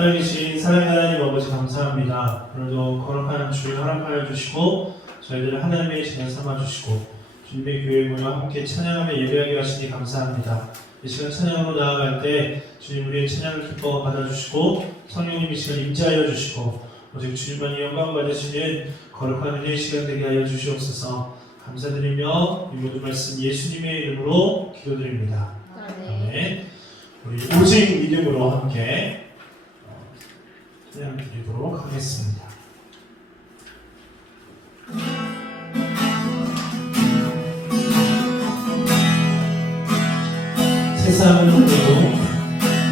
살아계신 사랑의 하나님 아버지 감사합니다. 오늘도 거룩한 주일 허락하여 주시고 저희들을 하나님의 자녀 삼아주시고 주님의 교회 모여 함께 찬양하며 예배하게 하시니 감사합니다. 이 시간 찬양으로 나아갈 때 주님 우리의 찬양을 기뻐 받아주시고 성령님 이 시간 임재하여 주시고 오직 주님만이 영광 받으시는 거룩한 은혜의 시간 되게 하여 주시옵소서. 감사드리며 이 모든 말씀 예수님의 이름으로 기도드립니다. 아멘. 우리 오직 믿음으로 함께 찬양 드리도록 하겠습니다.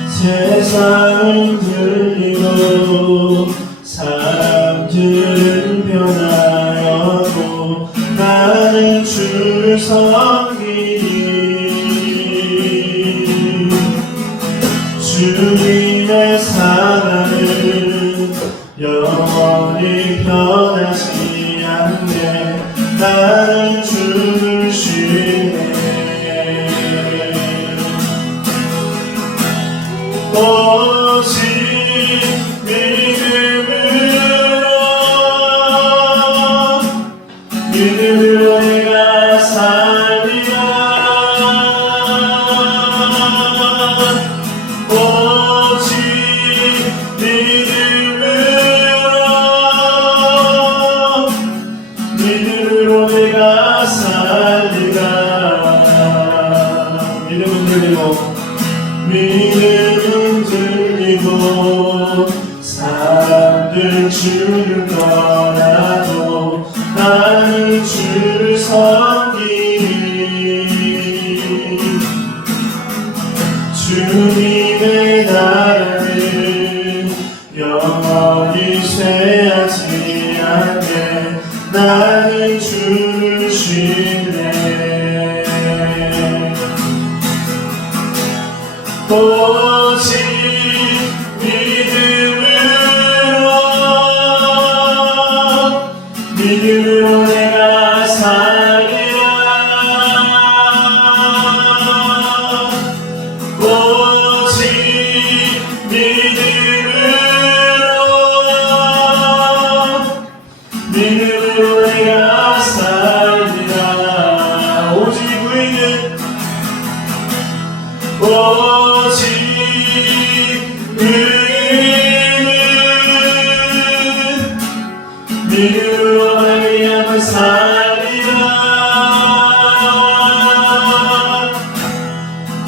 세상은 들리고 사람들은 변하여도 나는 주를 섬기니 주님의 사랑은 영원히 변하지 않네. 나는 주를 신뢰 오직 믿음으로 내가 살리라. 오직 믿음으로 내가 살리라. 믿음은 들리고 사람들 주를 떠나도 나는 주를 섬기니 주님의 나라는 영원히 쇠하지 않게. 나는 주를 신뢰 오직 믿음으로 내가 살리라. 오직 믿음으로 내가 살리라. 오직 믿음으로 말미암아 살리라.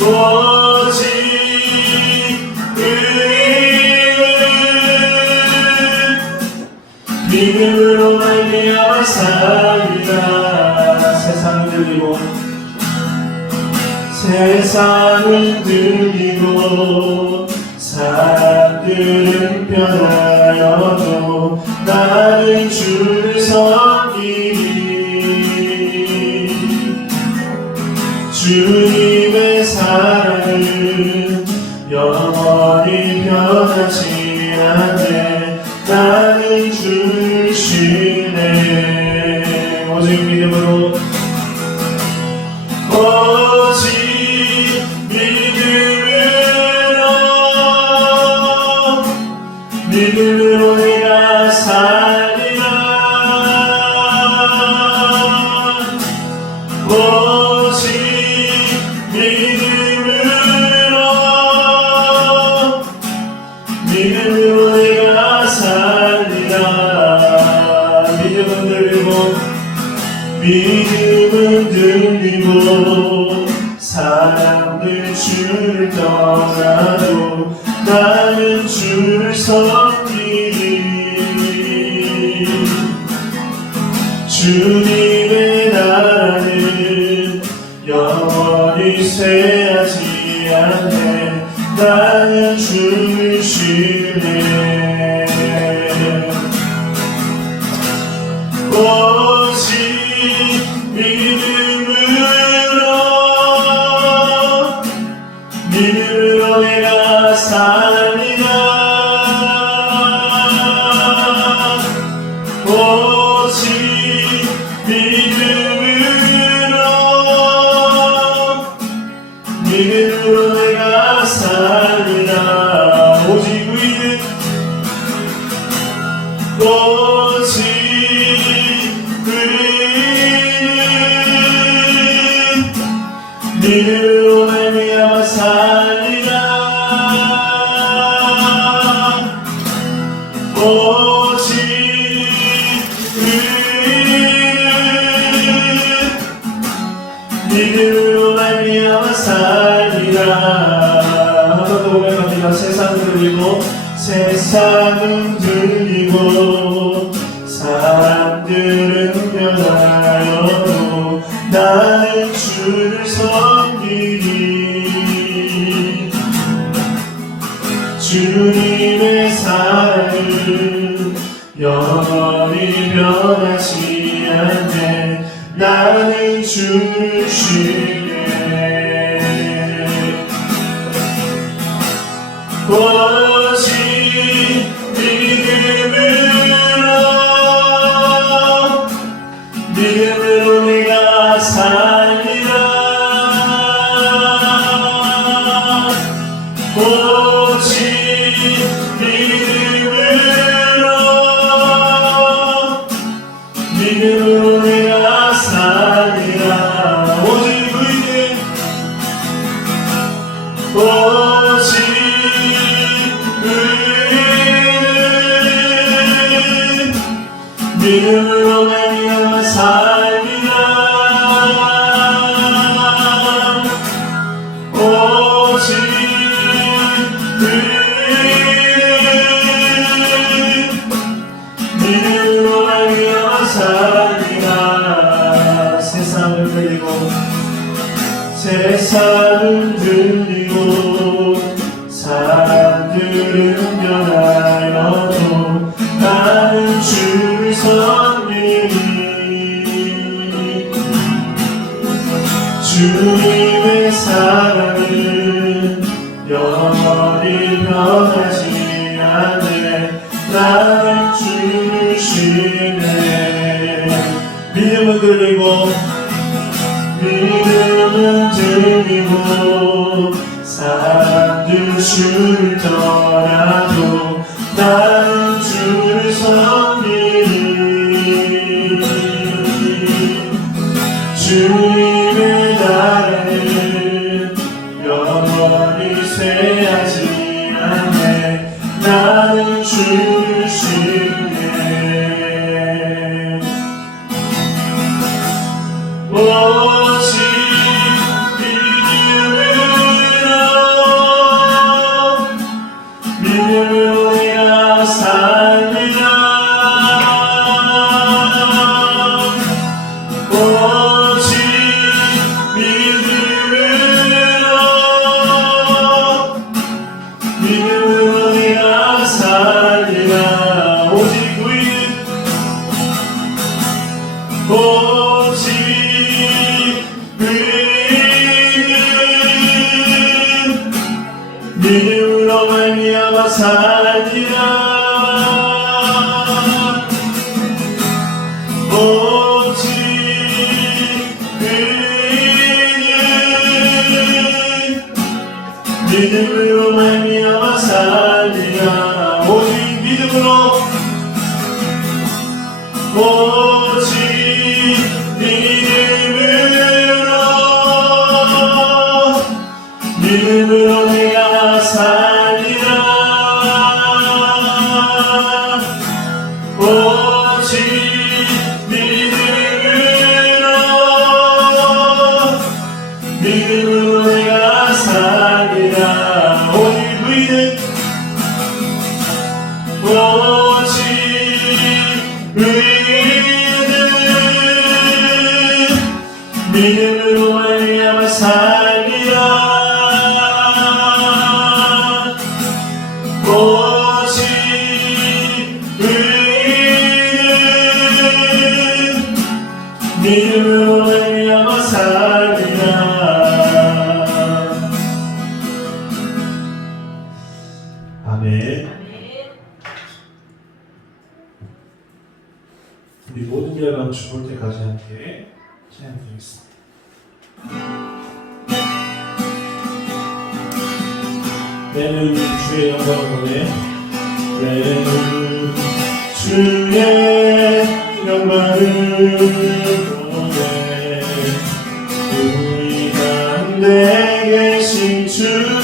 오직 믿음으로 말미암아 살리라. 세상은 들리고 사람들은 변하여도 나는 주를 섬기니 주님의 사랑은 영원히 변하지 않네. 나는 주를 신뢰 오직 믿음으로 믿음으로 내가 살리라. 오직 믿음으로 내가 살리라. 믿음은 들리고 사람들 주를 떠나도 나는 주를 섬기니 주님의 나라는 영원히 쇠하지 않네. 나는 주를 신뢰 오직 믿음으로 내가 살리라. 오직 믿음으로 내가 살리라. 오직 주님의 사랑은 영원히 변하지 않네. 나는 주를 신뢰. 오직 믿음으로 내가 살리라. 오직 믿음으로 내가 살리라. 오직 믿음으로 내가 살리라. 오직 믿음으로 내가 살리라. 세상을 들리고 사람들은 변하여도 나는 주를 섬기리. 주님의 사랑은 영원히 변하지 않네. 나는 주를 신뢰. 믿음은 들리고 사람들 주를 떠나도 나는 주를 섬기리. 주님의 나라는 영원히 쇠하지 않네. 나는 주를 신뢰. 오직 믿음으로 내가 살리라. 오직 믿음으로 내가 살리라. 오직 믿음으로 말미암아 살리라. 오직 믿음으로 말미암아 살리라. 오직 믿음으로 믿음으로 내가 살리라. 오직 믿음으로 내가 살리라. 오직 믿음으로 말미암아 살리라. 오직 믿음으로 말미암아 살리라. 아멘. 우리 모든 예감 죽을 때까지 함께 찬양드리겠습니다. 내는 주의 영광을 보내. 내는 주의 영광을 보내. 우리 가운데 계신 주님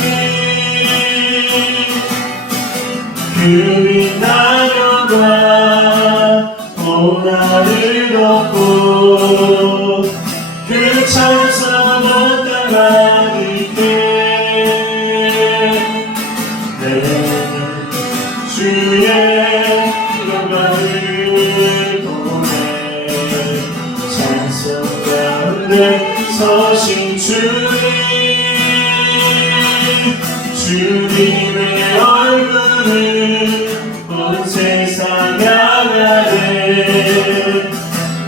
그 빛난 영광 나를 덮고 그 찬송으로 따라갈게. 내는 주의 영광을 보내. 찬송 가운데 서신 주님 주님의 얼굴을 온 세상 향하네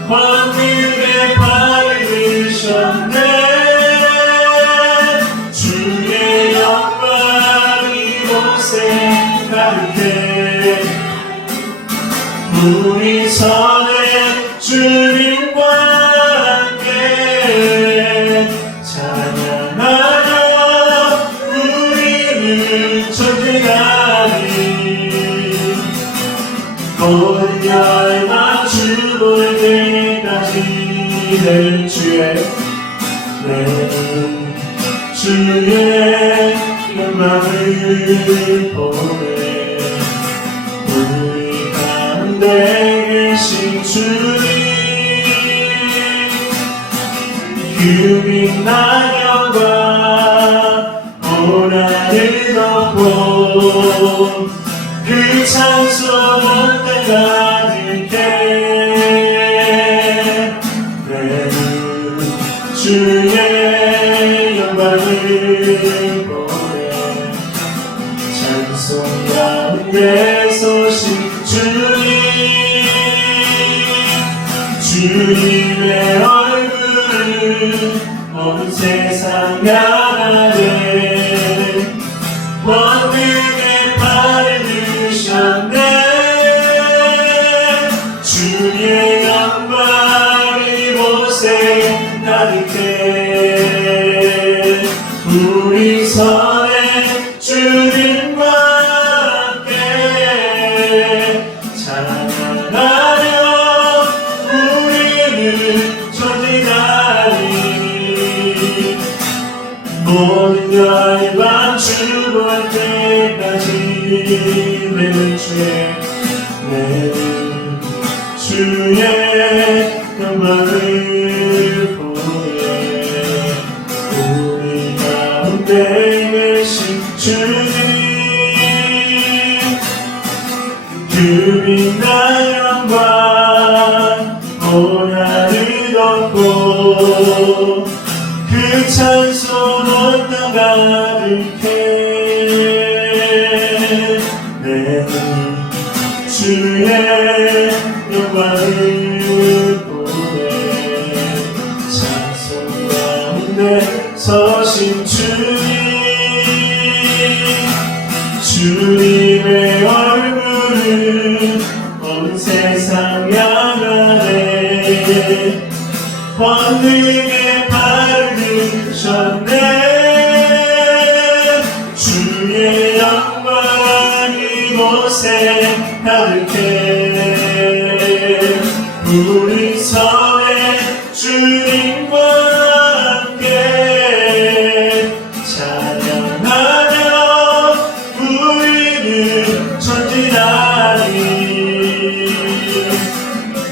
광명의 밝으셨네 주의 영광 이곳에 가득해 우리 선에 주님과 함께 찬양하며 우리는 전진하리 온 열망 주 볼 때까지 내 주의 주의 영광을 보내 우리 가운데 계신 주님 그 빛난 영광 온 하늘 덮고 그 찬송 온 땅 가득해 내는 주의 영광을 보내 찬송 가운데 서신 주님 주님의 얼굴을 온 세상 향하네 권능의 팔을 드셨네 주의 영광 이곳에 가득해 우리 선에 주님과 함께 찬양하며 우리는 전진하리 모든 열방 주 볼 때까지 내는 주의 영광을 보내 우리 가운데 계신 주님 그 빛난 영광 온 하늘 덮고 그 찬송 온 땅 가득해 내는 주의 영광을 보내 찬송 가운데 서신 주님 주님의 얼굴을 온 세상 향하네 권능의 팔을 드셨네 주의 영광 이곳에 가득해 우리 선에 주님과 함께 찬양하며 우리는 전진하리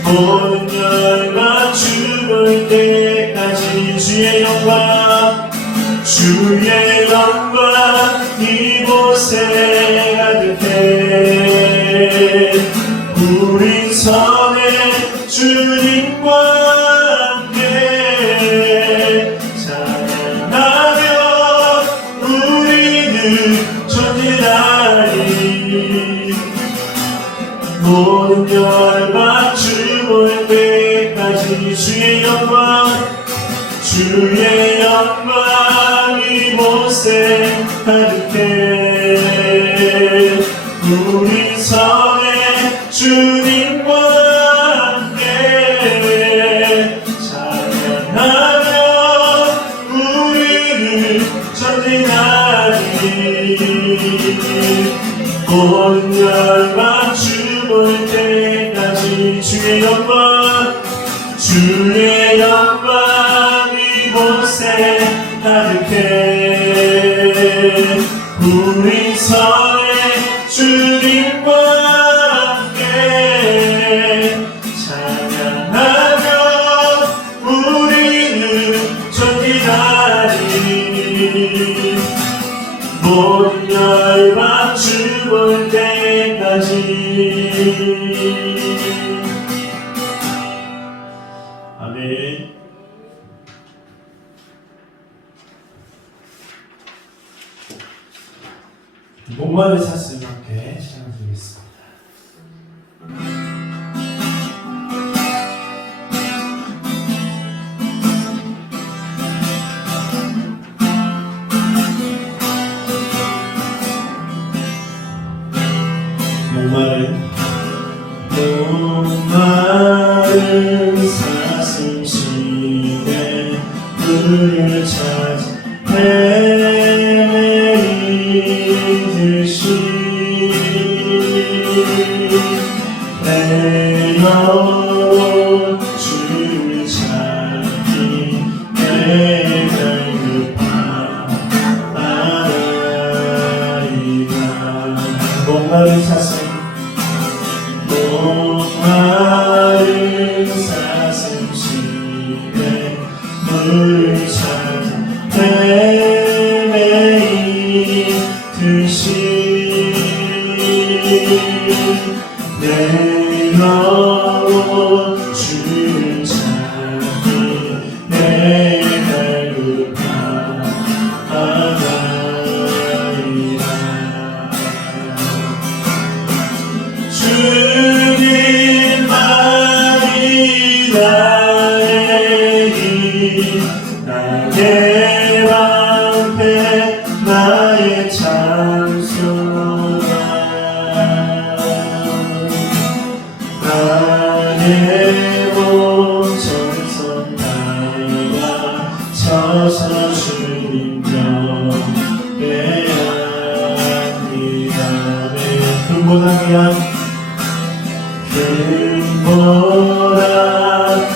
모든 열망 주 볼 때까지 주의 영광 이곳에 가득해 우리 선에 주님과 함께 찬양하며 우리는 전진하리 모든 열방 주 볼 때까지 주의 영광 이곳에 가득해 우리 선에 주님과 함께 찬양하며 우리는 전진하리 모든 열방 주 볼 때까지 주의 영광 이곳에 가득해 우리 선에 주님과 함께 찬양하며 우리는 전진하리 모든 열방 주 볼 때까지 아멘. 목마른 사슴 함께 찬양 드리겠습니다. 목마른 사슴 시내 물을 찾아 헤매이듯이 내 영혼 주를 찾기 내가 급하나이다. 목마른 사슴 목마른 사슴 시내 물을 찾아 헤매이듯이 내 영혼 주를 찾기 내가 급하나이다. 주님만이 나의 길 나의 방패 나의 장소가 나의 몸 정성 다가 서서 주님 곁에 앉니다. 근본한 귀한 근보다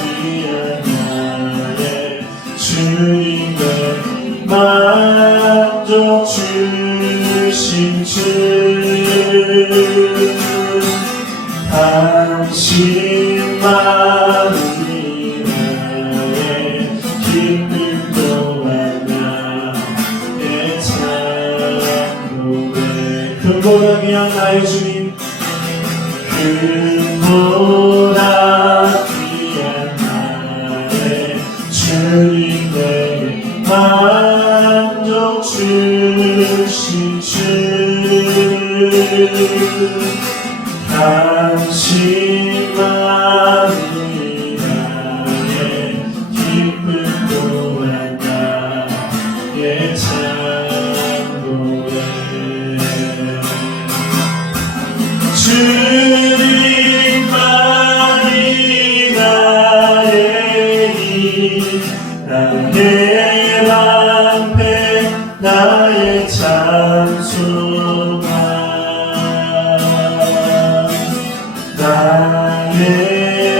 귀한 나의 주님의 만족 주신 주 당신만이 나의 기쁨 또한 나의 찬송에 근보다 귀한 나의 주님 근보다 귀한 나의 주님의 만족 주신 주 당신만이 나의 기쁨 또한 나의 찬송에 주님만이 나의 길 나의 방패 나의 장소가 나의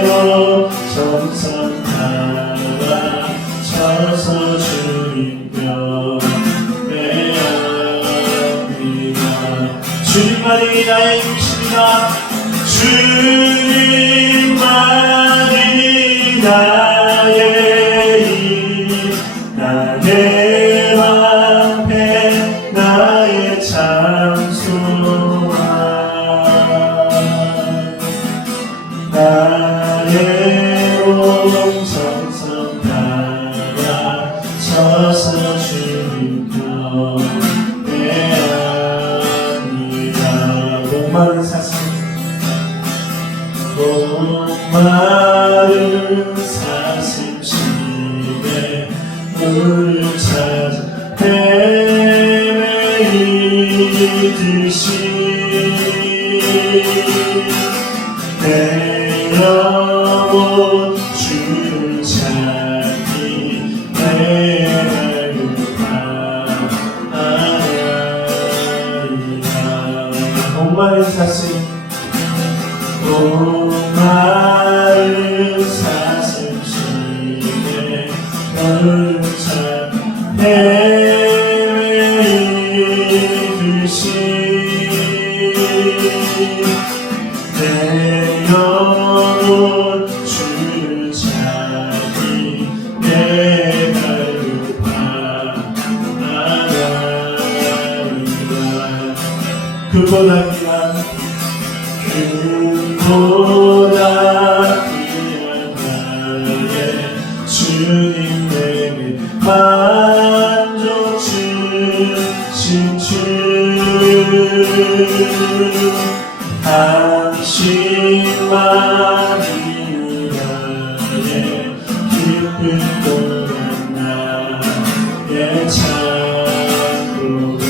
몸 정성 다가 서서 주님 곁에 앉니다. 주님만이 나의 힘이십니다. 주님만이 나의 힘 나의 방패 나의 장소가 나의 몸 정성 다가 서서 주님 곁에 앉니다. 목마른 사슴 목마른 사슴 시내 물을 찾아 헤매이듯이 내 영혼 주를 찾기 내가 급하나이다. 목마른 사슴 목마른 사슴 시내 물을 찾아 헤매이듯이 내 영혼 주를 찾기 내가 급하나이다. 그보다 귀한 그보다 귀한 나의 주님 내게 만족 주신 주 당신만이 나의 기쁜 고난 나의 찬송에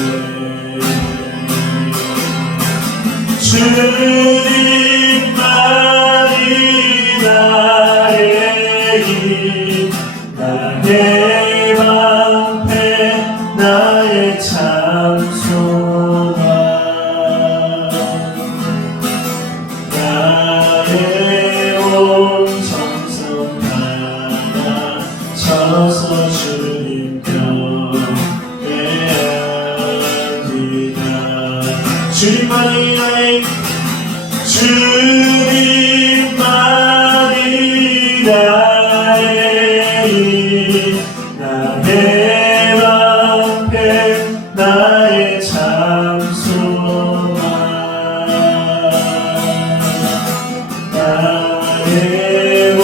주님만이 나의 힘 나의 방패 나의 찬송아 나의 온 정성 다나 서서 주님 곁에 앉으리라 주님만이 나의 주님만이 나의 나의 방패 나의 찬송아 나의 온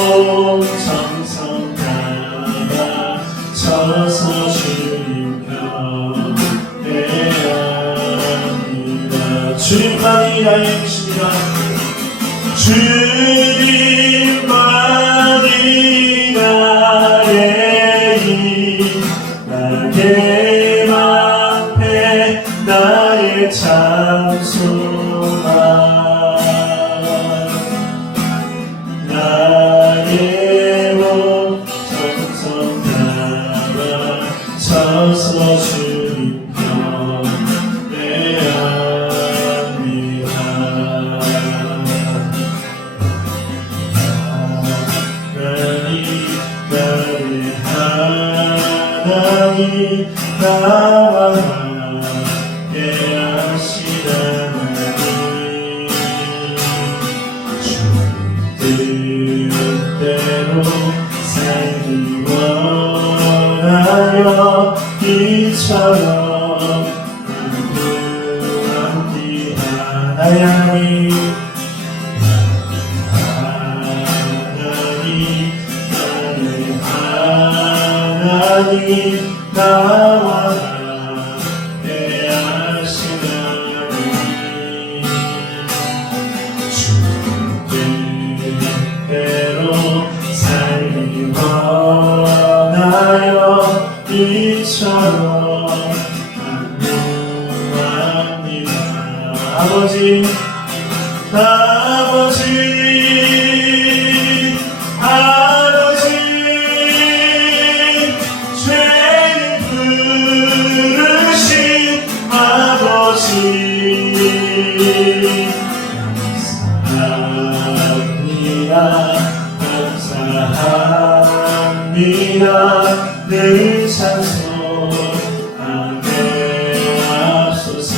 정성 다가 서서 주님 곁에 앉으리라 주님만이 나의 힘이시니라 주님만이 나의 힘 나의 방패 나의 찬송아 나의 온 정성 다가 서서 주님 곁에 앉으리라 하나님 나와 함께 하시다니 주님 뜻대로 살기 원하여 이처럼 하나님 나와 함께 하시나니 주님 뜻대로 살기 원하여 이처럼 간구합니다 아버지 감사합니다 늘 찬송하게 하소서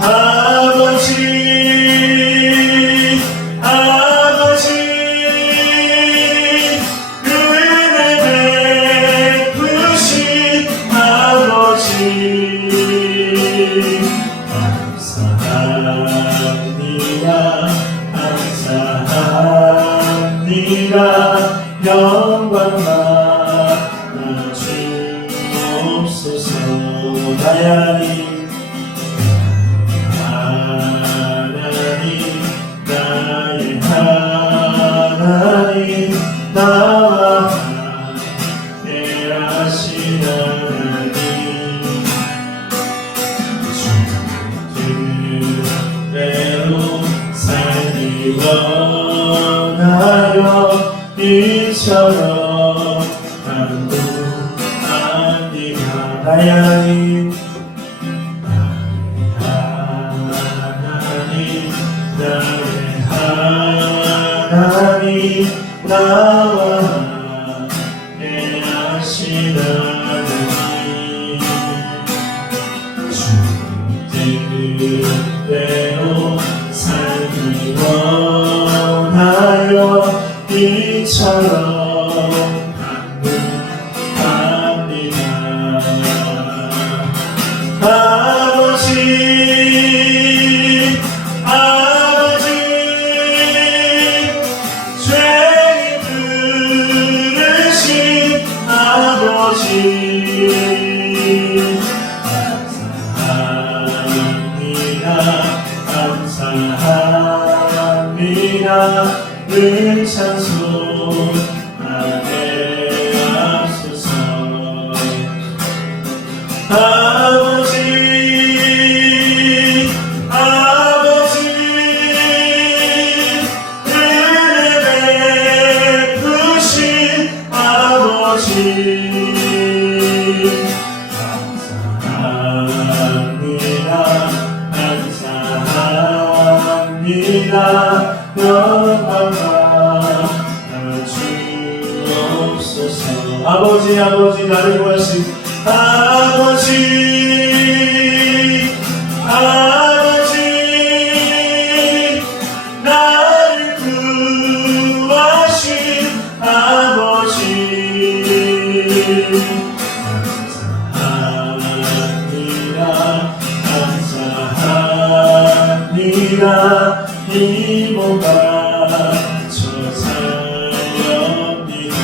아버지 은혜 베푸신 아버지 감사합니다 영광 받아 주옵소서 하나님 나의 하나님 나와 함께 하시는 하나님 뜻대로 살기 원하여 이처럼 간구합니다 하나님 나의 하나님 나와 함께 하시는 하나님 주님 뜻대로 살기 원하여 이처럼 간구합니다 아버지 죄를 늘 찬송하게 하소서. 아버지 아버지 은혜 베푸신 아버지 감사합니다. 감사합니다. 영광과 주옵소서. 아버지 아버지 나를 구하신 아버지 아버지 나를 구하신 아버지 감사합니다. 감사합니다. 이 몸 바쳐 살렵니다.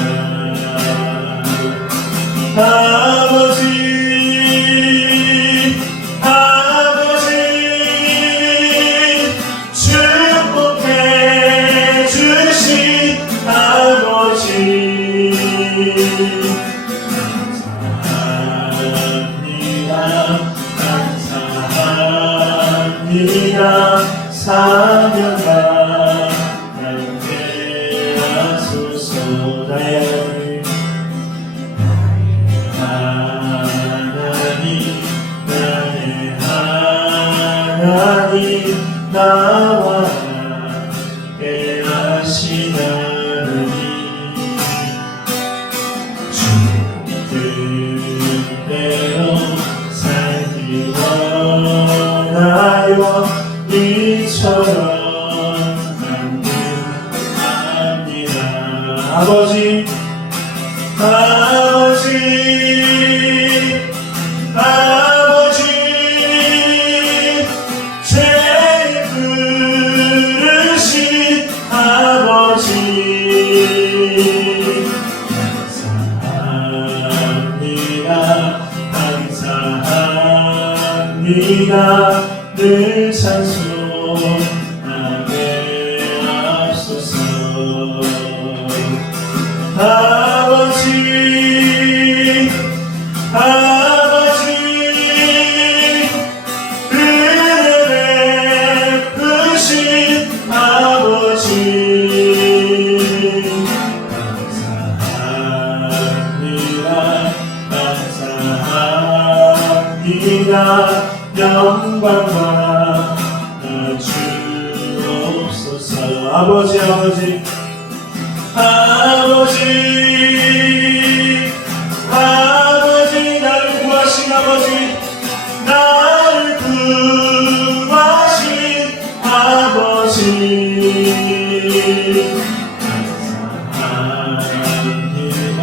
아버지 아버지 축복해 주신 아버지 감사합니다. 감사합니다. 사명과 함께 하소서. 나의 하나님 나의 하나님 나와 함께 하신 하나님 주 뜻대로 살기 원하여 이처럼 간구합니다. 아버지 아버지 아버지 죄 부르신 아버지 감사합니다. 감사합니다. 늘 찬송하게 하소서. 아버지 아버지 은혜 베푸신 아버지 감사합니다. 감사합니다. 영광과 주옵소서. 아버지 아버지 아버지 아버지 나를 구하신 아버지 나를 구하신 아버지 감사합니다.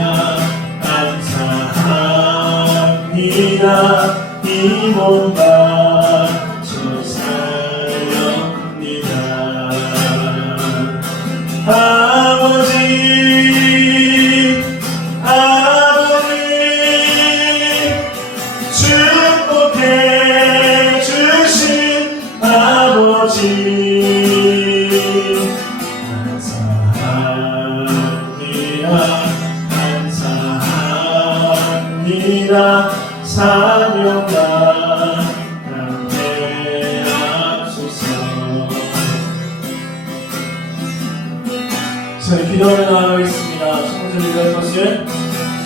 감사합니다. 이 몸 바쳐 살렵니다. 아버지 아버지 축복해 주신 아버지 감사합니다. 감사합니다. 사명과 함께 하소서. 저희 기도하며 나아가겠습니다. 첫 번째 기도할 것은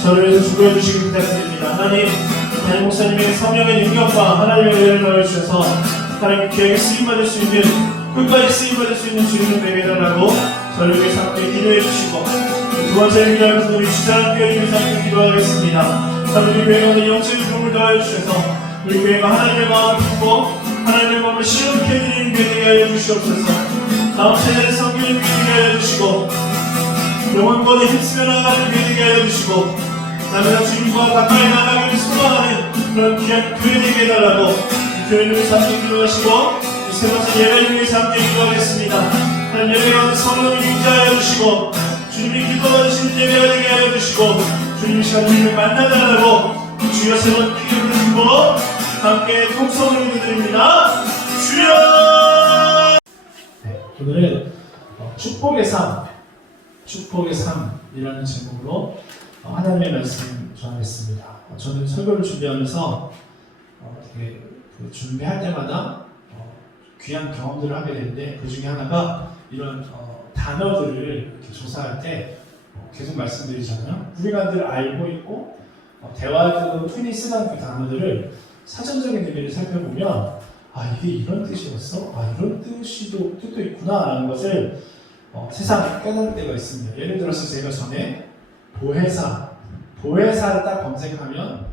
저를 위해서 주구해 주시기 부탁드립니다. 하나님, 담임 목사님에게 성령의 능력과 하나님의 은혜를 더해주셔서 하나님 귀하게 쓰임받을 수 있는 끝까지 쓰임받을 수 있는 주님을 되게 해달라고 저를 위해서 함께 기도해 주시고 두 번째 기도할 것은 우리 주장교회를 위해서 함께 기도하겠습니다. 우리 교회가 오늘 영적인 도움을 더하여 주셔서 우리 교회가 하나님의 마음을 품고 하나님의 마음을 시원케 해드리는 교회 되게 하여 주시옵소서. 다음 세대의 성교의 교회 되게 하여 주시고 영혼권에 힘쓰며 나아가는 교회 되게 하여 주시고 나무가 주님과 가까이 나아가기를 소망하는 그런 귀한 교회 되게 해달라고 교회를 위해서 함께 기도하시고 이 세 번째 예배를 위해서 함께 기도하겠습니다. 하나님 예배 가운데 성령을 인자하여 주시고 주님이 기도하시는 예배가 되게 하여 주시고 주님 시간 주님을 만나달라고 주여 세 번 크게 부르시고 함께 통성으로 기도드립니다. 주여! 네, 오늘은 축복의 삶이라는 제목으로 하나님의 말씀 전하겠습니다. 저는 설교를 준비하면서 되게 준비할 때마다 귀한 경험들을 하게 되는데 그 중에 하나가 이런 단어들을 이렇게 조사할 때 계속 말씀드리잖아요. 우리가 늘 알고 있고 대화할 때도 흔히 쓰던 그 단어들을 사전적인 의미를 살펴보면 이게 이런 뜻이었어? 이런 뜻도 있구나 라는 것을 세상에 깨달을 때가 있습니다. 예를 들어서 제가 전에 보혜사를 딱 검색하면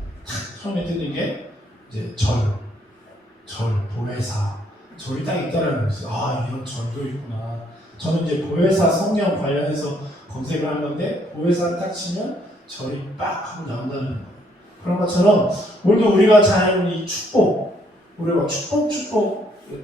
처음에 뜨는 게 이제 보혜사 절이 딱 있다라는 거였어요. 이런 절도 있구나. 저는 이제 보혜사 성령 관련해서 검색을 한 건데 보혜사 딱 치면 절이 빡 하고 나온다는 거예요. 그런 것처럼 오늘도 우리가 잘 알고 있는 이 축복, 우리가 축복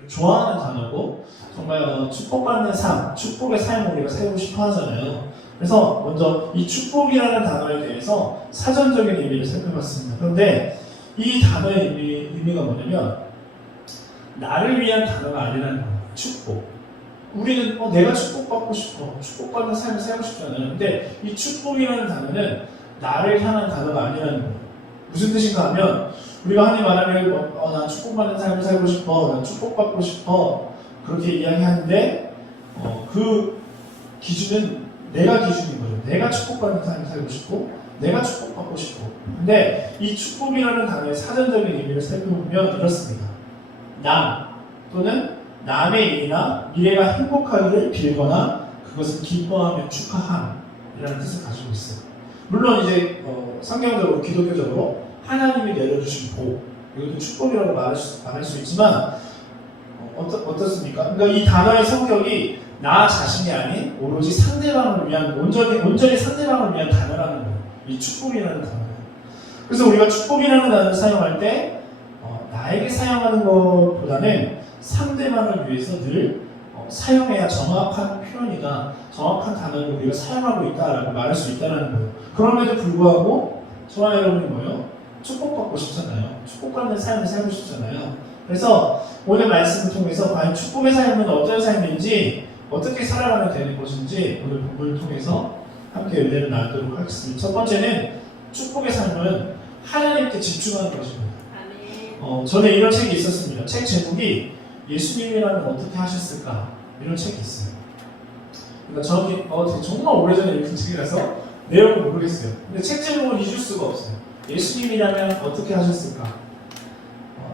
좋아하는 단어고 정말 축복받는 삶, 축복의 삶을 우리가 살고 싶어 하잖아요. 그래서 먼저 이 축복이라는 단어에 대해서 사전적인 의미를 살펴봤습니다. 그런데 이 단어의 의미가 뭐냐면 나를 위한 단어가 아니라는 거예요. 축복. 우리는 내가 축복받고 싶어. 축복받는 삶을 살고 싶잖아요. 근데 이 축복이라는 단어는 나를 향한 단어가 아니라는 거예요. 무슨 뜻인가 하면 우리가 흔히 말하면 난 축복받는 삶을 살고 싶어. 난 축복받고 싶어. 그렇게 이야기하는데 그 기준은 내가 기준인 거죠. 내가 축복받는 삶을 살고 싶고 내가 축복받고 싶고. 근데 이 축복이라는 단어의 사전적인 의미를 살펴보면 이렇습니다. 남 또는 남의 일이나 미래가 행복하기를 빌거나 그것을 기뻐하며 축하함이라는 뜻을 가지고 있어요. 물론 이제 성경적으로 기독교적으로 하나님이 내려주신 복 이것도 축복이라고 말할 수 있지만 어떻습니까? 그러니까 이 단어의 성격이 나 자신이 아닌 오로지 상대방을 위한 온전히 상대방을 위한 단어라는 거예요. 이 축복이라는 단어는. 그래서 우리가 축복이라는 단어를 사용할 때 나에게 사용하는 것보다는 상대방을 위해서 늘 사용해야 정확한 표현이다, 정확한 단어를 우리가 사용하고 있다라고 말할 수 있다는 거예요. 그럼에도 불구하고 저와 여러분이 뭐예요? 축복받고 싶잖아요. 축복받는 삶을 살고 싶잖아요. 그래서 오늘 말씀을 통해서 과연 축복의 삶은 어떤 삶인지 어떻게 살아가면 되는 것인지 오늘 본문을 통해서 함께 은혜를 나누도록 하겠습니다. 첫 번째는 축복의 삶은 하나님께 집중하는 것입니다. 전에 이런 책이 있었습니다. 책 제목이 예수님이라면 어떻게 하셨을까? 이런 책이 있어요. 그러니까 저기 정말 오래전에 읽은 책이라서 내용을 모르겠어요. 근데 책 제목을 잊을 수가 없어요. 예수님이라면 어떻게 하셨을까?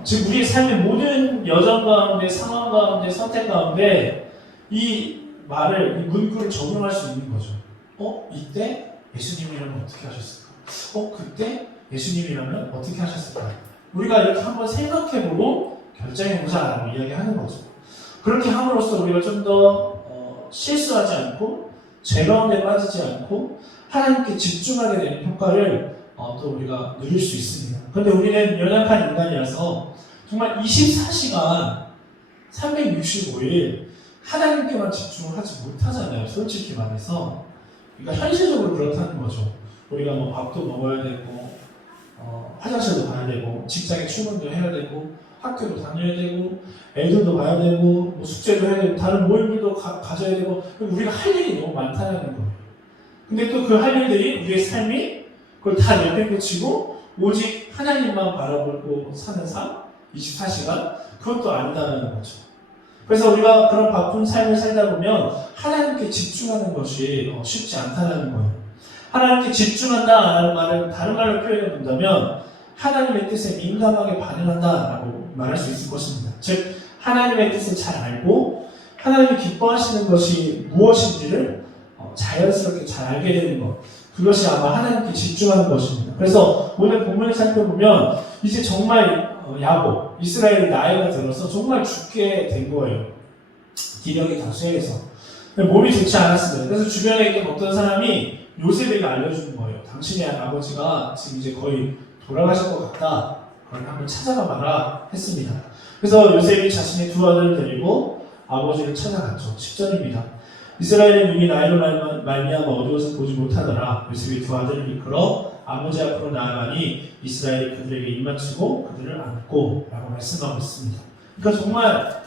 지금 우리의 삶의 모든 여정 가운데, 상황 가운데, 선택 가운데 이 문구를 적용할 수 있는 거죠. 이때 예수님이라면 어떻게 하셨을까? 그때 예수님이라면 어떻게 하셨을까? 우리가 이렇게 한번 생각해보고 결정해보자라고 이야기하는 거죠. 그렇게 함으로써 우리가 좀 더 실수하지 않고 죄 가운데 빠지지 않고 하나님께 집중하게 되는 효과를 또 우리가 누릴 수 있습니다. 그런데 우리는 연약한 인간이라서 정말 24시간 365일 하나님께만 집중을 하지 못하잖아요. 솔직히 말해서. 그러니까 현실적으로 그렇다는 거죠. 우리가 밥도 먹어야 되고 화장실도 가야 되고 직장에 출근도 해야 되고 학교도 다녀야 되고 애들도 봐야 되고 숙제도 해야 되고 다른 모임들도 가져야 되고 우리가 할 일이 너무 많다는 거예요. 근데 또 그 할 일들이 우리의 삶이 그걸 다 내팽개치고 오직 하나님만 바라보고 사는 삶 24시간 그것도 아니다라는 거죠. 그래서 우리가 그런 바쁜 삶을 살다 보면 하나님께 집중하는 것이 쉽지 않다는 거예요. 하나님께 집중한다라는 말을 다른 말로 표현해 본다면 하나님의 뜻에 민감하게 반응한다라고 말할 수 있을 것입니다. 즉 하나님의 뜻을 잘 알고 하나님이 기뻐하시는 것이 무엇인지를 자연스럽게 잘 알게 되는 것, 그것이 아마 하나님께 집중하는 것입니다. 그래서 오늘 본문을 살펴보면 이제 정말 야곱, 이스라엘이 나이가 들어서 정말 죽게 된 거예요. 기력이 다 쇠해서 몸이 좋지 않았습니다. 그래서 주변에 있던 어떤 사람이 요셉에게 알려주는 거예요. 당신의 아버지가 지금 이제 거의 돌아가실 것 같다. 그걸 한번 찾아가 봐라 했습니다. 그래서 요셉이 자신의 두 아들을 데리고 아버지를 찾아갔죠. 10절입니다. 이스라엘의 눈이 나이로 말미암아 어두워서 보지 못하더라. 요셉이 두 아들을 이끌어 아버지 앞으로 나아가니 이스라엘이 그들에게 입맞추고 그들을 안고 라고 말씀하고 있습니다. 그러니까 정말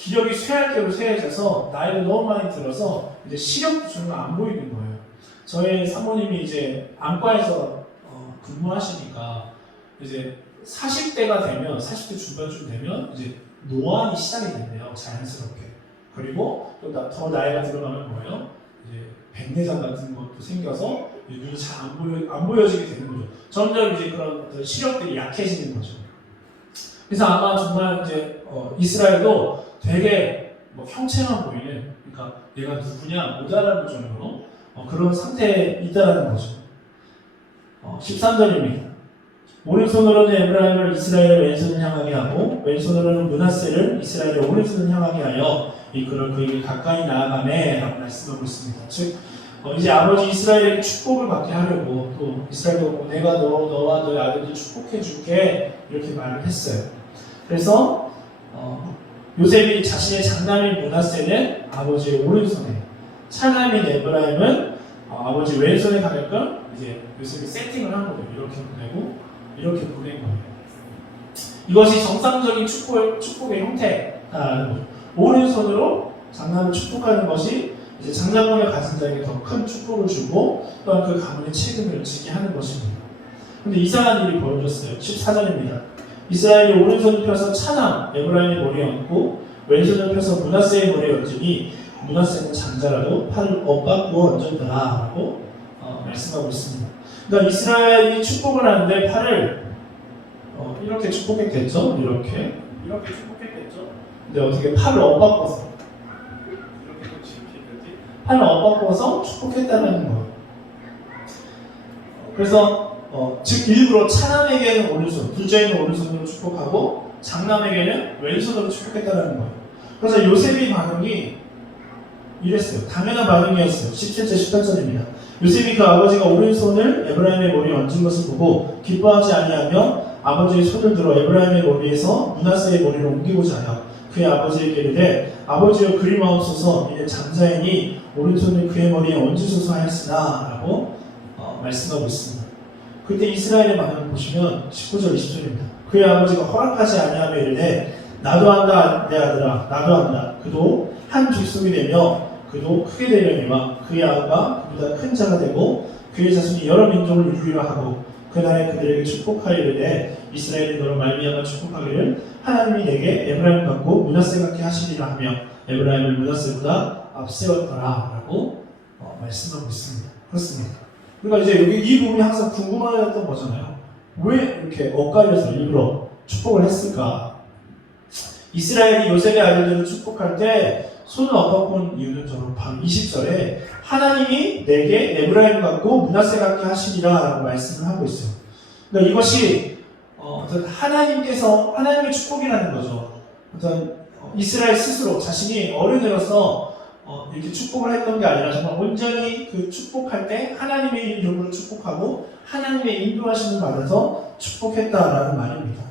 기력이 쇠할 대로 쇠해져서 나이가 너무 많이 들어서 이제 시력도 정말 안 보이는 거예요. 저희 사모님이 이제 안과에서 근무하시니까 이제 40대가 되면 40대 중반쯤 되면 이제 노안이 시작이 된대요. 자연스럽게. 그리고 또 더 나이가 들어가면 뭐예요? 이제 백내장 같은 것도 생겨서 눈이 잘 안 보여지게 되는 거죠. 점점 이제 그런 시력들이 약해지는 거죠. 그래서 아마 정말 이제 이스라엘도 되게 뭐 형체만 보이는, 그러니까 얘가 누구냐 못 알아볼 정도로 그런 상태에 있다라는 거죠. 13절입니다. 오른손으로는 에브라임을 이스라엘의 왼손을 향하게 하고 왼손으로는 므낫세를 이스라엘의 오른손을 향하게 하여 이끌어 그에게 가까이 나아가매 라고 말씀하고 있습니다. 즉 이제 아버지 이스라엘에게 축복을 받게 하려고 또 이스라엘도 내가 너와 너의 아들도 축복해 줄게 이렇게 말을 했어요. 그래서 요셉이 자신의 장남인 므낫세는 아버지의 오른손에, 차남인 에브라임은 아버지 왼손에 가게끔 이제 요셉이 세팅을 한 거예요. 이렇게 보내고 이렇게 보낸 거예요. 이것이 정상적인 축복의 형태다라는 거죠. 오른손으로 장남을 축복하는 것이 이제 장자권을 가진 자에게 더 큰 축복을 주고 또한 그 가문의 책임을 지게 하는 것입니다. 그런데 이상한 일이 벌어졌어요. 14절입니다. 이스라엘이 오른손을 펴서 차남 에브라임의 머리에 얹고 왼손을 펴서 므낫세의 머리에 얹으니 므낫세는 장자라도 팔을 엇바꾸어 얹었더라라고 말씀하고 있습니다. 그러니까 이스라엘이 축복을 하는데 팔을 이렇게 축복했겠죠? 이렇게 축복했겠죠? 근데 어떻게 팔을 엇바꿔서 팔을 엇바꿔서 축복했다는 거예요. 그래서 즉 일부러 차남에게는 오른손, 둘째는 오른손으로 축복하고 장남에게는 왼손으로 축복했다는 거예요. 그래서 요셉의 반응이 이랬어요. 당연한 반응이었어요. 17절 18절입니다. 요셉이 그 아버지가 오른손을 에브라임의 머리에 얹은 것을 보고 기뻐하지 아니하며 아버지의 손을 들어 에브라임의 머리에서 므낫세의 머리로 옮기고자 하여 그의 아버지에게 이르되 아버지여 그리마옵소서 이는 장자이니 오른손을 그의 머리에 얹으소서 하였으나 라고 말씀하고 있습니다. 그때 이스라엘의 반응을 보시면 19절 20절입니다. 그의 아버지가 허락하지 아니하며 이르되 나도 한다 내 아들아 나도 한다. 그도 한 족속이 되며 그도 크게 되려니와 그의 아우가 그보다 큰 자가 되고 그의 자손이 여러 민족을 이루리라 하고 그날에 그들에게 축복하여 이르되 이스라엘이 너로 말미암아 축복하기를 하나님이 내게 에브라임 같고 므낫세 같게 하시리라 하며 에브라임을 므낫세보다 앞세웠더라 라고 말씀하고 있습니다. 그렇습니다. 그러니까 이제 여기 이 부분이 항상 궁금하였던 거잖아요. 왜 이렇게 엇갈려서 일부러 축복을 했을까? 이스라엘이 요셉의 아들들을 축복할 때 손을 엇바꾼 이유는 바로 20절에 하나님이 내게 에브라임 같고 므낫세 같게 하시리라 라고 말씀을 하고 있어요. 그러니까 이것이 하나님의 축복이라는 거죠. 이스라엘 스스로 자신이 어른으로서 이렇게 축복을 했던 게 아니라 정말 온전히 그 축복할 때 하나님의 이름으로 축복하고 하나님의 인도하심을 받아서 축복했다라는 말입니다.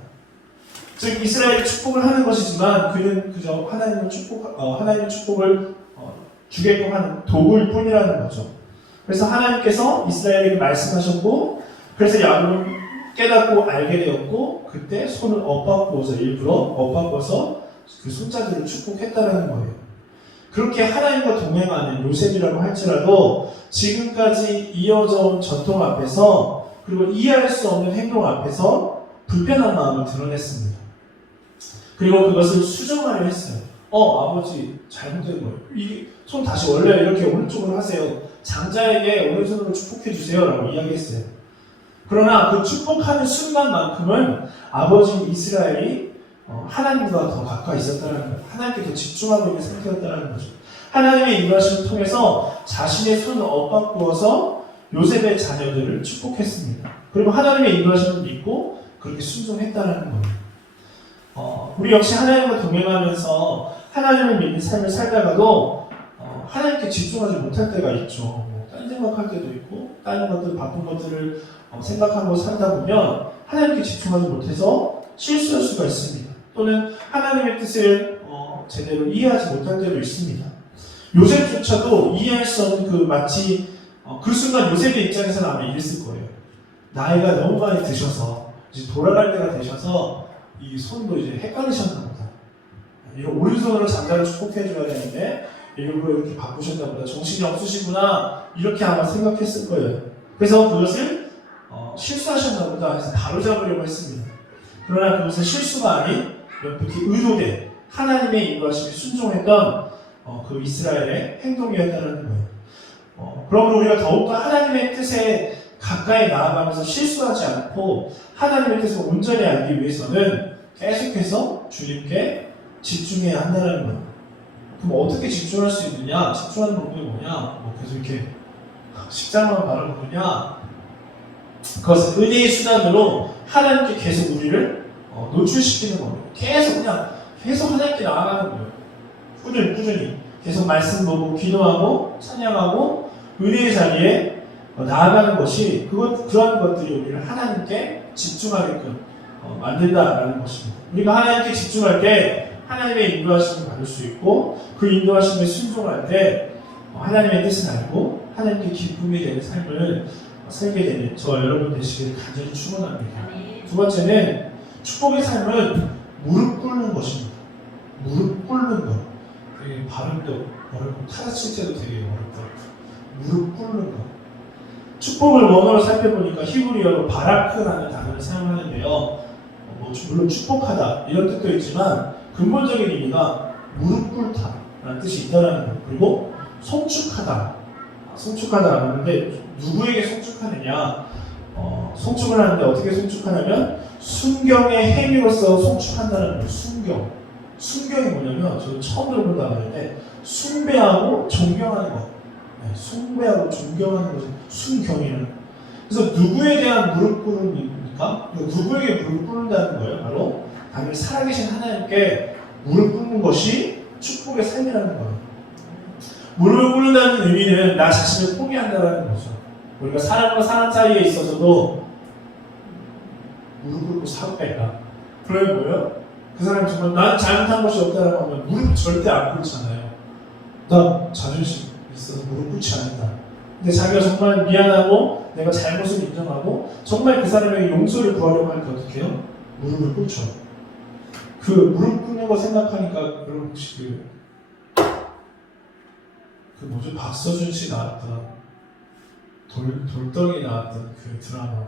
즉 이스라엘이 축복을 하는 것이지만 그는 그저 하나님의 축복을 주게끔 하는 도구일 뿐이라는 거죠. 그래서 하나님께서 이스라엘에게 말씀하셨고 그래서 야곱은 깨닫고 알게 되었고 그때 손을 일부러 엇바꿔서 그 손자들을 축복했다라는 거예요. 그렇게 하나님과 동행하는 요셉이라고 할지라도 지금까지 이어져 온 전통 앞에서 그리고 이해할 수 없는 행동 앞에서 불편한 마음을 드러냈습니다. 그리고 그것을 수정하려 했어요. 아버지 잘못된 거예요. 이 손 다시 원래 이렇게 오른쪽으로 하세요. 장자에게 오른손으로 축복해 주세요 라고 이야기했어요. 그러나 그 축복하는 순간만큼은 아버지 이스라엘이 하나님과 더 가까이 있었다는 거예요. 하나님께 더 집중하고 있는 상태였다는 거죠. 하나님의 인도하심을 통해서 자신의 손을 엇바꾸어서 요셉의 자녀들을 축복했습니다. 그리고 하나님의 인도하심을 믿고 그렇게 순종했다는 거예요. 우리 역시 하나님과 동행하면서 하나님을 믿는 삶을 살다가도 하나님께 집중하지 못할 때가 있죠. 딴 생각할 때도 있고 다른 것들 바쁜 것들을 생각하고 살다 보면 하나님께 집중하지 못해서 실수할 수가 있습니다. 또는 하나님의 뜻을 제대로 이해하지 못할 때도 있습니다. 요셉조차도 이해할 수 없는 마치 그 순간 요셉의 입장에서는 아마 이랬을 거예요. 나이가 너무 많이 드셔서 이제 돌아갈 때가 되셔서 이 손도 이제 헷갈리셨나 보다. 이런 오른손으로 장자를 축복해줘야 되는데 일부러 이렇게 바꾸셨나 보다. 정신이 없으시구나. 이렇게 아마 생각했을 거예요. 그래서 그것을 실수하셨나 보다 해서 바로잡으려고 했습니다. 그러나 그것은 실수가 아닌 이렇게 의도된 하나님의 인도하심에 순종했던 그 이스라엘의 행동이었다는 거예요. 그러므로 우리가 더욱더 하나님의 뜻에 가까이 나아가면서 실수하지 않고 하나님의 뜻을 온전히 알기 위해서는 계속해서 주님께 집중해야 한다는 거예요. 그럼 어떻게 집중할 수 있느냐? 집중하는 방법이 뭐냐? 계속 이렇게 십자가만 바라보느냐? 그것은 은혜의 수단으로 하나님께 계속 우리를 노출시키는 겁니다. 계속 하나님께 나아가는 거예요. 꾸준히 계속 말씀 보고 기도하고 찬양하고 은혜의 자리에 나아가는 것이 그러한 것들이 우리를 하나님께 집중하게끔 만든다라는 것입니다. 우리가 하나님께 집중할 때 하나님의 인도하심을 받을 수 있고 그 인도하심에 순종할 때 하나님의 뜻을 알고 하나님께 기쁨이 되는 삶을 살게 되는 저와 여러분 되시길 간절히 축원합니다. 두 번째는 축복의 삶은 무릎 꿇는 것입니다. 무릎 꿇는 것. 되게 발음도 어렵고 타자칠 때도 되게 어렵더라고요. 무릎 꿇는 것. 축복을 원어로 살펴보니까 히브리어로 바라크라는 단어를 사용하는데요. 물론 축복하다 이런 뜻도 있지만 근본적인 의미가 무릎 꿇다라는 뜻이 있다는 것. 그리고 송축하다라고 하는데 누구에게 송축하느냐? 송축을 하는데 어떻게 송축하냐면 순경의 행위로서 송축한다는 거예요. 순경이 뭐냐면 저도 처음 들어본다고 하는데 숭배하고 존경하는 것. 숭배하고 존경하는 것이 순경이에요. 그래서 누구에 대한 무릎 꿇음입니까? 누구에게 무릎 꿇는다는 거예요. 바로 당연히 살아계신 하나님께 무릎 꿇는 것이 축복의 삶이라는 거예요. 무릎을 꿇는다는 의미는 나 자신을 포기한다는 거죠. 우리가 사람과 사람 사이에 있어서도 무릎 꿇고 사과해라. 그러면 뭐예요? 그 사람이 정말 난 잘못한 것이 없다라고 하면 무릎 절대 안 꿇잖아요. 나 자존심 있어서 무릎 꿇지 않는다. 근데 자기가 정말 미안하고 내가 잘못을 인정하고 정말 그 사람에게 용서를 구하려고 할 때 어떻게 해요? 무릎을 꿇죠. 그 무릎 꿇는 거 생각하니까 여러분 혹시 그 뭐죠? 박서준 씨 나왔던 돌덩이 나왔던 그 드라마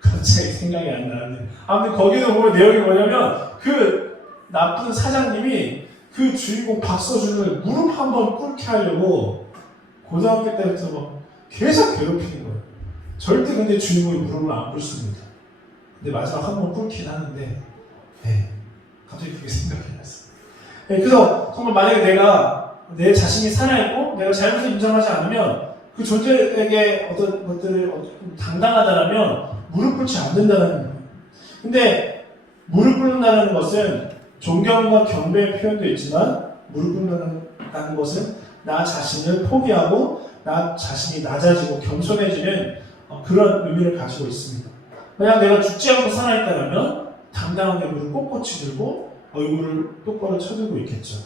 갑자기 생각이 안 나는데 아무튼 거기도 보면 내용이 뭐냐면 그 나쁜 사장님이 그 주인공 박서준을 무릎 한번 꿇게 하려고 고등학교 때부터 막 계속 괴롭히는 거예요. 절대 근데 주인공이 무릎을 안 꿇습니다. 근데 마지막 한 번 꿇긴 하는데 갑자기 그게 생각이 났어요. 그래서 정말 만약에 내가 내 자신이 살아있고 내가 잘못을 인정하지 않으면 그 존재에게 어떤 것들을 당당하다라면 무릎 꿇지 않는다는 거예요. 근데 무릎 꿇는다는 것은 존경과 경배의 표현도 있지만 무릎 꿇는다는 것은 나 자신을 포기하고 나 자신이 낮아지고 겸손해지는 그런 의미를 가지고 있습니다. 만약 내가 죽지 않고 살아있다면 당당하게 무릎 꼿꼿이 들고 얼굴을 똑바로 쳐들고 있겠죠.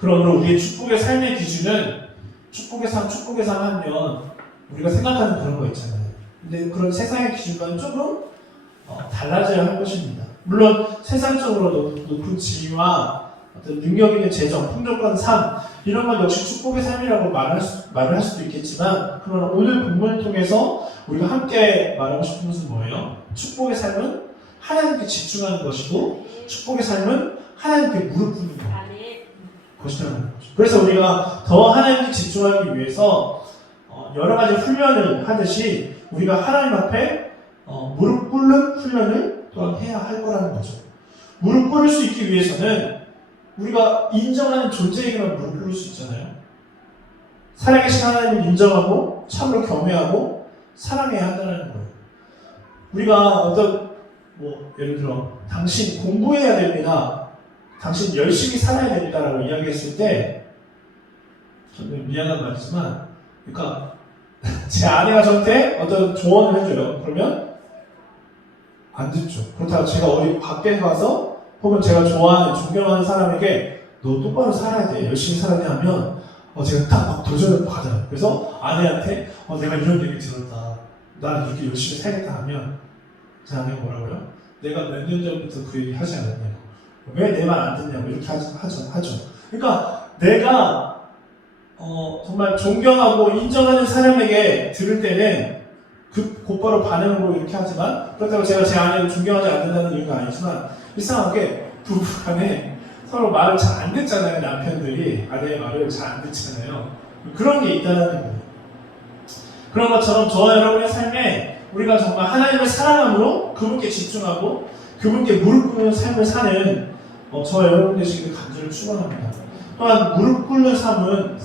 그러므로 우리의 축복의 삶의 기준은 축복의 삶 하면 우리가 생각하는 그런 거 있잖아요. 근데 그런 세상의 기준과는 조금 달라져야 할 것입니다. 물론 세상적으로도 높은 지위와 어떤 능력 있는 재정, 풍족한 삶 이런 건 역시 축복의 삶이라고 말을 할 수도 있겠지만 그러나 오늘 본문을 통해서 우리가 함께 말하고 싶은 것은 뭐예요? 축복의 삶은 하나님께 집중하는 것이고 축복의 삶은 하나님께 무릎 꿇는 것이라는 거죠. 그래서 우리가 더 하나님께 집중하기 위해서 여러 가지 훈련을 하듯이 우리가 하나님 앞에 무릎 꿇는 훈련을 또한 해야 할 거라는 거죠. 무릎 꿇을 수 있기 위해서는 우리가 인정하는 존재에게만 무릎 꿇을 수 있잖아요. 살아계신 하나님을 인정하고 참으로 경외하고 사랑해야 한다는 거예요. 우리가 예를 들어 당신 공부해야 됩니다. 당신 열심히 살아야 됩니다라고 이야기했을 때 저는 미안한 말이지만 그러니까 제 아내가 저한테 어떤 조언을 해줘요. 그러면 안 듣죠. 그렇다고 제가 어디 밖에 가서 혹은 제가 좋아하는, 존경하는 사람에게 너 똑바로 살아야 돼, 열심히 살아야 돼 하면 제가 딱 막 도전을 받아요. 그래서 아내한테 내가 이런 얘기 들었다. 난 이렇게 열심히 살겠다 하면 제 아내가 뭐라고요? 내가 몇 년 전부터 그 얘기 하지 않았냐고. 왜 내 말 안 듣냐고 이렇게 하죠. 그러니까 내가 정말 존경하고 인정하는 사람에게 들을 때는 곧바로 반응으로 이렇게 하지만, 그렇다고 제가 제 아내를 존경하지 않는다는 이유가 아니지만, 이상하게 부부간에 서로 말을 잘 안 듣잖아요. 남편들이 아내의 말을 잘 안 듣잖아요. 그런 게 있다는 거예요. 그런 것처럼 저와 여러분의 삶에 우리가 정말 하나님을 사랑함으로 그분께 집중하고 그분께 무릎 꿇는 삶을 사는 저와 여러분 되시기를 간절히 축원합니다. 또한 무릎 꿇는 삶은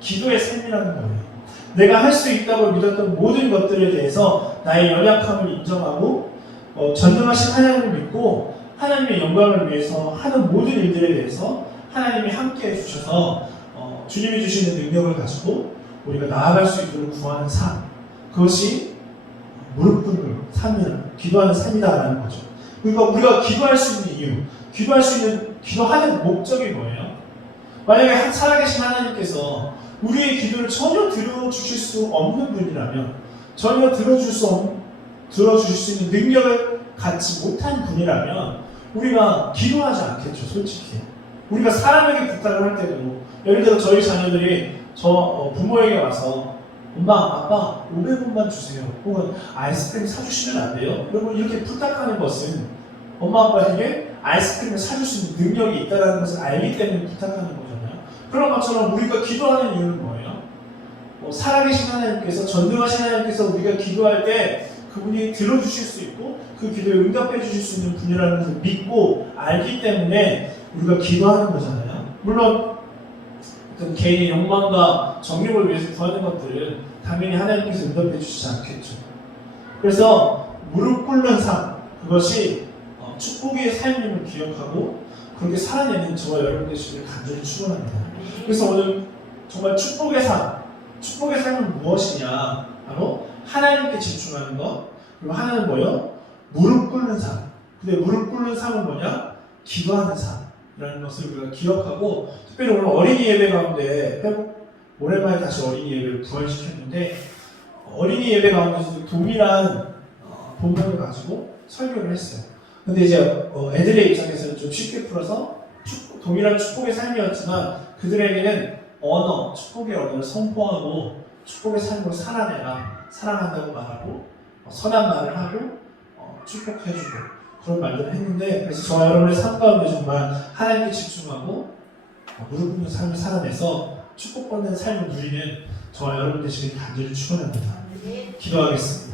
기도의 삶이라는 거예요. 내가 할 수 있다고 믿었던 모든 것들에 대해서 나의 연약함을 인정하고 전능하신 하나님을 믿고 하나님의 영광을 위해서 하는 모든 일들에 대해서 하나님이 함께 해주셔서 주님이 주시는 능력을 가지고 우리가 나아갈 수 있도록 구하는 삶, 그것이 무릎 꿇는 삶이다, 기도하는 삶이다라는 거죠. 그러니까 우리가 기도할 수 있는 이유, 기도하는 목적이 뭐예요? 만약에 살아계신 하나님께서 우리의 기도를 전혀 들어주실 수 없는 분이라면, 전혀 들어주실 수 있는 능력을 갖지 못한 분이라면 우리가 기도하지 않겠죠, 솔직히. 우리가 사람에게 부탁을 할 때도, 예를 들어 저희 자녀들이 부모에게 와서 엄마, 아빠 500원만 주세요, 혹은 아이스크림 사주시면 안 돼요? 여러분, 이렇게 부탁하는 것은 엄마, 아빠에게 아이스크림을 사줄 수 있는 능력이 있다는 것을 알기 때문에 부탁하는 거잖아요. 그런 것처럼 우리가 기도하는 이유는 뭐예요? 살아계신 하나님께서, 전능하신 하나님께서 우리가 기도할 때 그분이 들어주실 수 있고 그 기도에 응답해 주실 수 있는 분이라는 것을 믿고 알기 때문에 우리가 기도하는 거잖아요. 물론 어떤 개인의 욕망과 정욕을 위해서 구하는 것들은 당연히 하나님께서 응답해 주시지 않겠죠. 그래서 무릎 꿇는 삶, 그것이 축복의 삶임을 기억하고 그렇게 살아내는 저와 여러분 되시기를 간절히 축원합니다. 그래서 오늘 정말 축복의 삶은 무엇이냐? 바로 하나님께 집중하는 것. 그리고 하나는 뭐예요? 무릎 꿇는 삶. 근데 무릎 꿇는 삶은 뭐냐? 기도하는 삶이라는 것을 우리가 기억하고, 특별히 오늘 어린이 예배 가운데 오랜만에 다시 어린이 예배를 부활시켰는데, 어린이 예배 가운데서 동일한 본문을 가지고 설교를 했어요. 근데 이제 애들의 입장에서는 좀 쉽게 풀어서 동일한 축복의 삶이었지만 그들에게는 축복의 언어를 선포하고 축복의 삶으로 살아내라, 사랑한다고 말하고 선한 말을 하고 축복해주고 그런 말들을 했는데, 그래서 저와 여러분의 삶 가운데 정말 하나님께 집중하고 무릎 꿇는 삶을 살아내서 축복받는 삶을 누리는 저와 여러분 되시길 간절히 축원합니다. 기도하겠습니다.